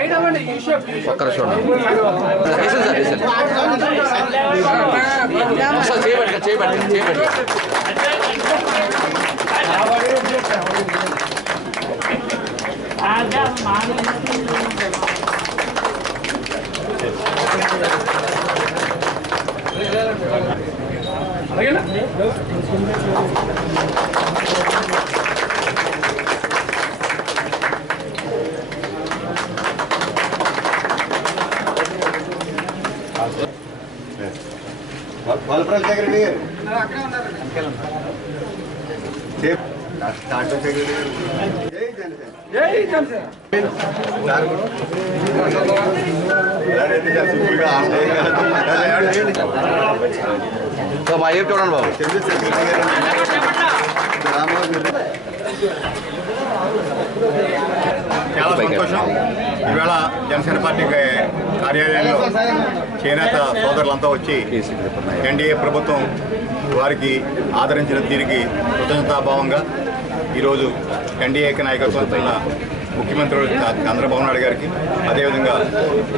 ఒక్క చేయబడి వలపరాల సెక్రటరీ మా ఏం చూడండి బాబు. చాలా సంతోషం. ఈవేళ జనసేన పార్టీ కార్యాలయంలో చేనేత సోదరులంతా వచ్చి ఎన్డీఏ ప్రభుత్వం వారికి ఆదరించిన తీరికి కృతజ్ఞతాభావంగా ఈరోజు ఎన్డీఏకి నాయకత్వం ఉన్న ముఖ్యమంత్రి చంద్రబాబు నాయుడు గారికి, అదేవిధంగా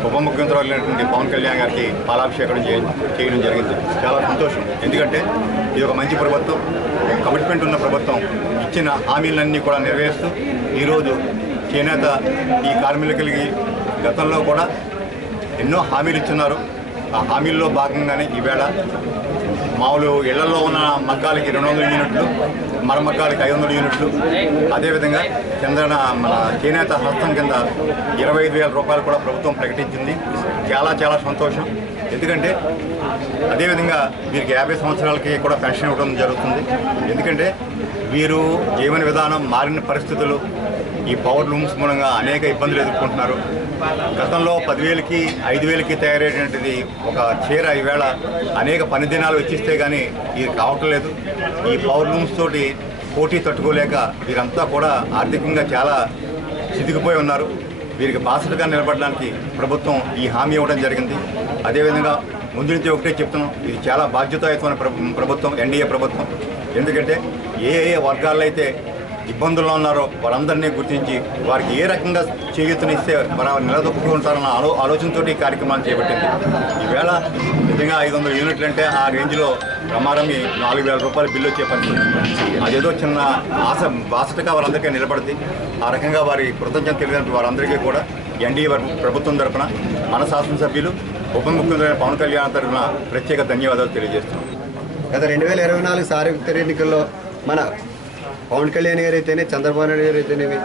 ఉప ముఖ్యమంత్రి అయినటువంటి పవన్ కళ్యాణ్ గారికి పాలాభిషేకం చేయడం జరిగింది. చాలా సంతోషం. ఎందుకంటే ఇది ఒక మంచి ప్రభుత్వం, కమిట్మెంట్ ఉన్న ప్రభుత్వం. ఇచ్చిన హామీలన్నీ కూడా నెరవేరుస్తూ ఈరోజు చేనేత ఈ కార్మికులకి గతంలో కూడా ఎన్నో హామీలు ఇస్తున్నారు. ఆ హామీల్లో భాగంగానే ఈవేళ మామూలు ఇళ్లలో ఉన్న మగ్గాలకి 200 యూనిట్లు, మరమగ్గాలకి 500 యూనిట్లు, అదేవిధంగా చంద్రన మన చేనేత హస్తం కింద 25,000 రూపాయలు కూడా ప్రభుత్వం ప్రకటించింది. చాలా చాలా సంతోషం. ఎందుకంటే అదేవిధంగా వీరికి 50 సంవత్సరాలకి కూడా పెన్షన్ ఇవ్వడం జరుగుతుంది. ఎందుకంటే వీరు జీవన విధానం మారిన పరిస్థితులు, ఈ పవర్ లూమ్స్ మూలంగా అనేక ఇబ్బందులు ఎదుర్కొంటున్నారు. గతంలో 10,000కి 5,000కి తయారయ్యేటువంటిది ఒక చీర ఈవేళ అనేక పని దినాలు వెచ్చిస్తే కానీ ఇది కావట్లేదు. ఈ పవర్ లూమ్స్ తోటి పోటీ తట్టుకోలేక వీరంతా కూడా ఆర్థికంగా చాలా చితికిపోయి ఉన్నారు. వీరికి బాసటగా నిలబడడానికి ప్రభుత్వం ఈ హామీ ఇవ్వడం జరిగింది. అదేవిధంగా ముందు నుంచి ఒకటే చెప్తున్నాం, ఇది చాలా బాధ్యతాయుతమైన ప్రభుత్వం, ఎన్డీఏ ప్రభుత్వం. ఎందుకంటే ఏ ఏ వర్గాల్లో అయితే ఇబ్బందుల్లో ఉన్నారో వారందరినీ గుర్తించి వారికి ఏ రకంగా చేయూతనిస్తే మన నిలదొక్కుంటారన్న ఆలోచనతో ఈ కార్యక్రమాన్ని చేపట్టింది. ఈవేళ నిజంగా 500 యూనిట్లు అంటే ఆ రేంజ్లో ప్రమారమి 4,000 రూపాయల బిల్లు వచ్చే పరిస్థితి. అదేదో చిన్న ఆశ బాసటగా వారందరికీ నిలబడింది. ఆ రకంగా వారి కృతజ్ఞత తెలియని వారందరికీ కూడా ఎన్డీఏ ప్రభుత్వం తరఫున మన శాసనసభ్యులు ఉప ముఖ్యమంత్రి పవన్ కళ్యాణ్ తరఫున ప్రత్యేక ధన్యవాదాలు తెలియజేస్తున్నాం. గత 2024 సార్వత్రిక ఎన్నికల్లో మన పవన్ కళ్యాణ్ గారు అయితేనే, చంద్రబాబు నాయుడు గారు అయితేనేమి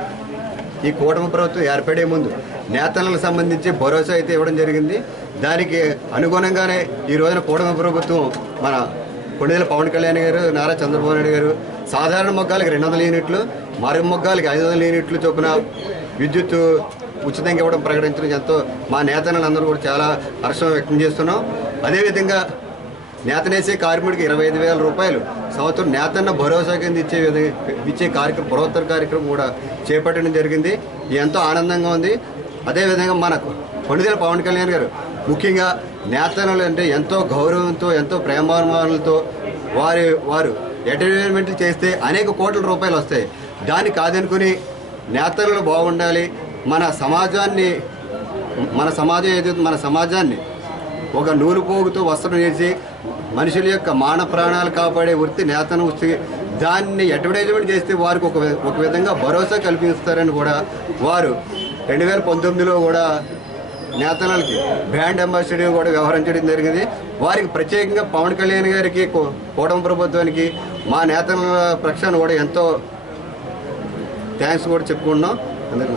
ఈ కూటమి ప్రభుత్వం ఏర్పడే ముందు నేతలకు సంబంధించి భరోసా అయితే ఇవ్వడం జరిగింది. దానికి అనుగుణంగానే ఈ రోజున కూటమి ప్రభుత్వం మన కొణిదెల పవన్ కళ్యాణ్ గారు, నారా చంద్రబాబు నాయుడు గారు సాధారణ మొగ్గాలకి 200 యూనిట్లు, మరో మొగ్గాలకి 500 యూనిట్లు చొప్పున విద్యుత్ ఉచితంగా ఇవ్వడం ప్రకటించడం ఎంతో మా నేతలందరూ కూడా చాలా హర్షం వ్యక్తం చేస్తున్నాం. అదేవిధంగా నేతనేసే కార్మికుడికి 25,000 రూపాయలు సంవత్సరం నేతన్న భరోసా కింద ఇచ్చే కార్యక్రమం, బృహత్తర కార్యక్రమం కూడా చేపట్టడం జరిగింది. ఎంతో ఆనందంగా ఉంది. అదేవిధంగా మన కొణిదెల పవన్ కళ్యాణ్ గారు ముఖ్యంగా నేతన్నలు అంటే ఎంతో గౌరవంతో, ఎంతో ప్రేమాభిమానాలతో వారు అడ్వర్టైజ్మెంట్లు చేస్తే అనేక కోట్ల రూపాయలు వస్తాయి. దాన్ని కాదనుకుని నేతలు బాగుండాలి, మన సమాజాన్ని ఒక నూలు పోగుతో వస్త్రం చేసి మనుషుల యొక్క మాన ప్రాణాలు కాపాడే వృత్తి నేతను వృత్తి, దాన్ని అడ్వర్టైజ్మెంట్ చేస్తే వారికి ఒక విధంగా భరోసా కల్పిస్తారని కూడా వారు 2019లో కూడా నేతలకి బ్రాండ్ అంబాసిడర్ కూడా వ్యవహరించడం జరిగింది. వారికి ప్రత్యేకంగా పవన్ కళ్యాణ్ గారికి, కూటమి ప్రభుత్వానికి, మా నేతల పక్షాన్ని కూడా ఎంతో థ్యాంక్స్ కూడా చెప్పుకుంటున్నాం. అందరికీ